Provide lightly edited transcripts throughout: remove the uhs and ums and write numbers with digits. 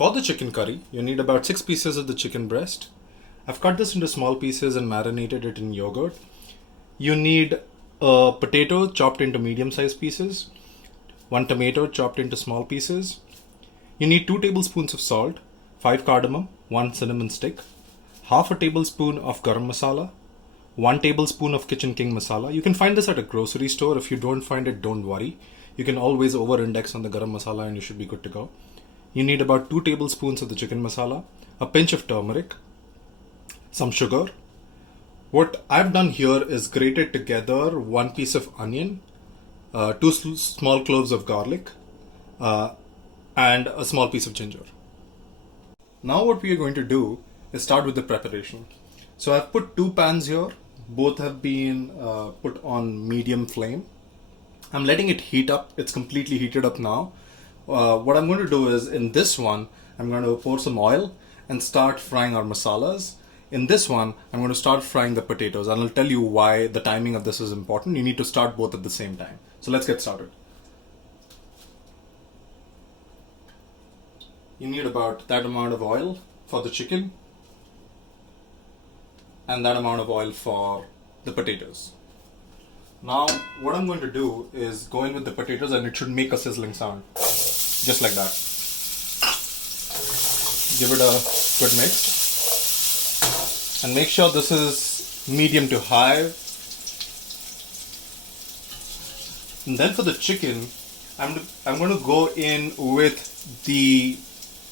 For the chicken curry, you need about 6 pieces of the chicken breast. I've cut this into small pieces and marinated it in yogurt. You need a potato chopped into medium-sized pieces, 1 tomato chopped into small pieces. You need 2 tablespoons of salt, 5 cardamom, 1 cinnamon stick, half a tablespoon of garam masala, 1 tablespoon of kitchen king masala. You can find this at a grocery store. If you don't find it, don't worry. You can always over-index on the garam masala and you should be good to go. You need about 2 tablespoons of the chicken masala, a pinch of turmeric, some sugar. What I've done here is grated together 1 piece of onion, 2 small cloves of garlic, and a small piece of ginger. Now what we are going to do is start with the preparation. So I've put 2 pans here. Both have been put on medium flame. I'm letting it heat up. It's completely heated up now. What I'm going to do is, in this one, I'm going to pour some oil and start frying our masalas. In this one, I'm going to start frying the potatoes, and I'll tell you why the timing of this is important. You need to start both at the same time. So let's get started. You need about that amount of oil for the chicken and that amount of oil for the potatoes. Now, what I'm going to do is go in with the potatoes, and it should make a sizzling sound. Just like that. Give it a good mix. And make sure this is medium to high. And then for the chicken, I'm going to go in with the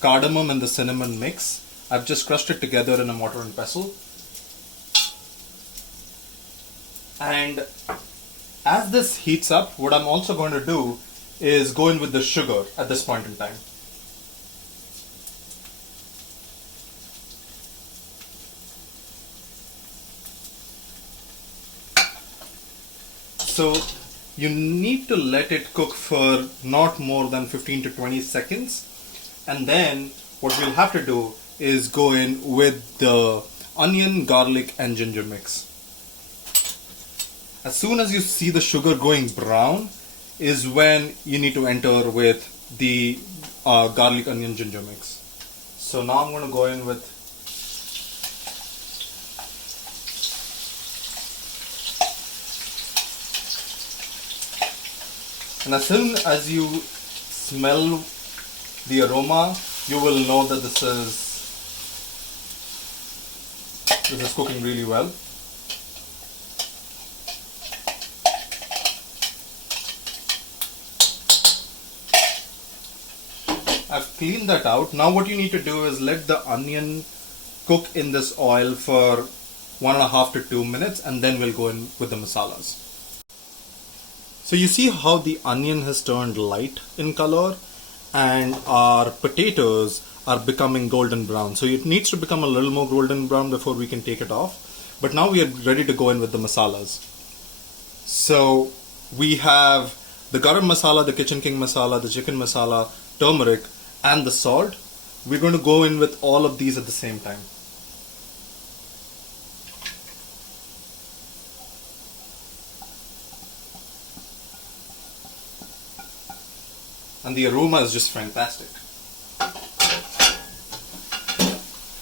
cardamom and the cinnamon mix. I've just crushed it together in a mortar and pestle. And as this heats up, what I'm also going to do is go in with the sugar at this point in time. So you need to let it cook for not more than 15 to 20 seconds. And then what we'll have to do is go in with the onion, garlic and ginger mix. As soon as you see the sugar going brown is when you need to enter with the garlic, onion, ginger mix. So now I'm going to go in with and as soon as you smell the aroma, you will know that this is cooking really well. I've cleaned that out. Now what you need to do is let the onion cook in this oil for 1.5 to 2 minutes, and then we'll go in with the masalas. So you see how the onion has turned light in color and our potatoes are becoming golden brown. So it needs to become a little more golden brown before we can take it off. But now we are ready to go in with the masalas. So we have the garam masala, the kitchen king masala, the chicken masala, turmeric and the salt. We're going to go in with all of these at the same time. And the aroma is just fantastic.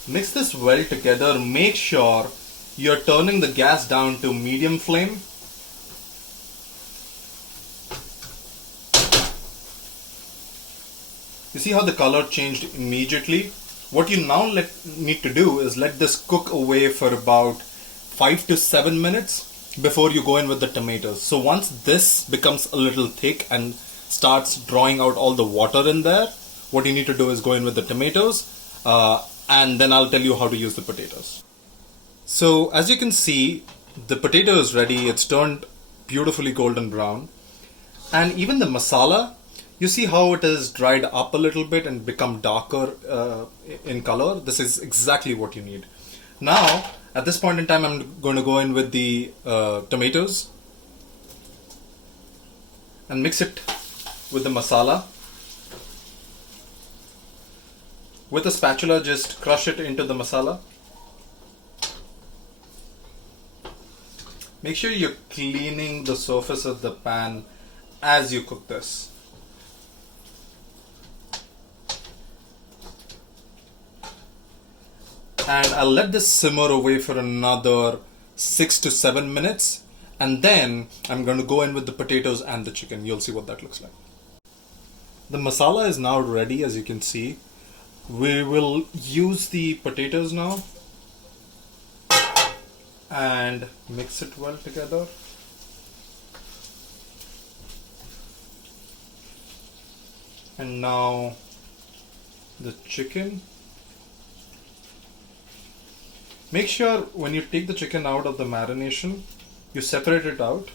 Mix this well together. Make sure you're turning the gas down to medium flame. You see how the color changed immediately? What you now need to do is let this cook away for about 5 to 7 minutes before you go in with the tomatoes. So once this becomes a little thick and starts drawing out all the water in there, what you need to do is go in with the tomatoes, and then I'll tell you how to use the potatoes. So as you can see, the potato is ready. It's turned beautifully golden brown. And even the masala, you see how it has dried up a little bit and become darker in color. This is exactly what you need. Now, at this point in time, I'm going to go in with the tomatoes and mix it with the masala. With a spatula, just crush it into the masala. Make sure you're cleaning the surface of the pan as you cook this. and I'll let this simmer away for another 6 to 7 minutes, and then I'm going to go in with the potatoes and the chicken. You'll see what that looks like. The masala is now ready, as you can see. We will use the potatoes now and mix it well together. And now the chicken. Make sure when you take the chicken out of the marination, you separate it out.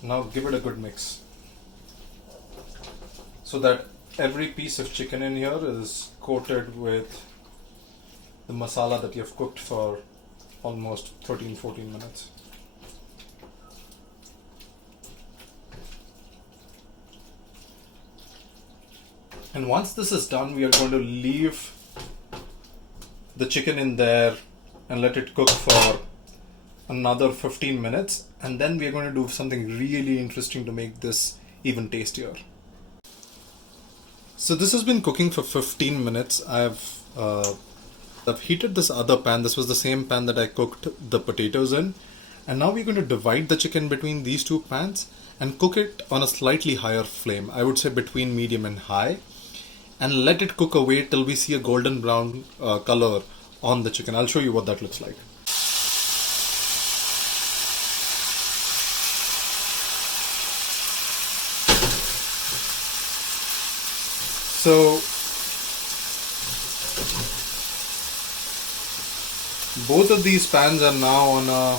Now give it a good mix so that every piece of chicken in here is coated with the masala that you've cooked for almost 13-14 minutes. And once this is done, we are going to leave the chicken in there and let it cook for another 15 minutes, and then we are going to do something really interesting to make this even tastier. So this has been cooking for 15 minutes. I've heated this other pan. This was the same pan that I cooked the potatoes in, and now we're going to divide the chicken between these two pans and cook it on a slightly higher flame. I would say between medium and high, and let it cook away till we see a golden brown color on the chicken. I'll show you what that looks like. So both of these pans are now on a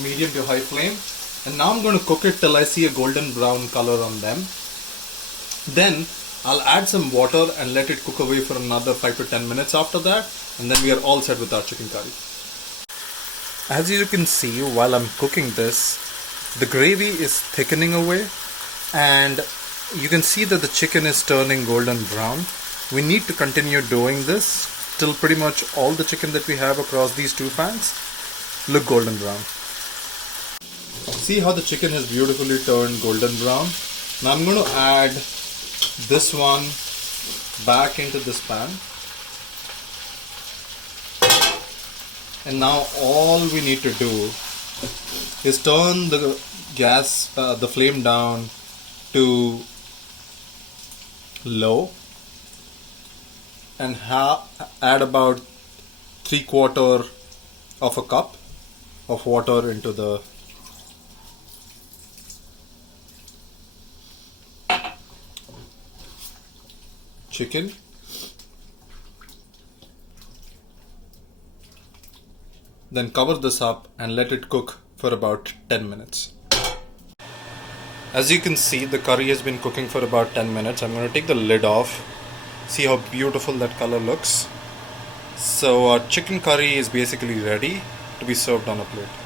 medium to high flame, and now I'm going to cook it till I see a golden brown color on them. Then I'll add some water and let it cook away for another 5 to 10 minutes after that, and then we are all set with our chicken curry. As you can see, while I'm cooking this, the gravy is thickening away, and you can see that the chicken is turning golden brown. We need to continue doing this till pretty much all the chicken that we have across these two pans look golden brown. See how the chicken has beautifully turned golden brown? Now I'm going to add this one back into this pan. And now all we need to do is turn the the flame down to low and add about 3/4 of a cup of water into the chicken. Then cover this up and let it cook for about 10 minutes. As you can see, the curry has been cooking for about 10 minutes. I'm going to take the lid off. See how beautiful that color looks. So our chicken curry is basically ready to be served on a plate.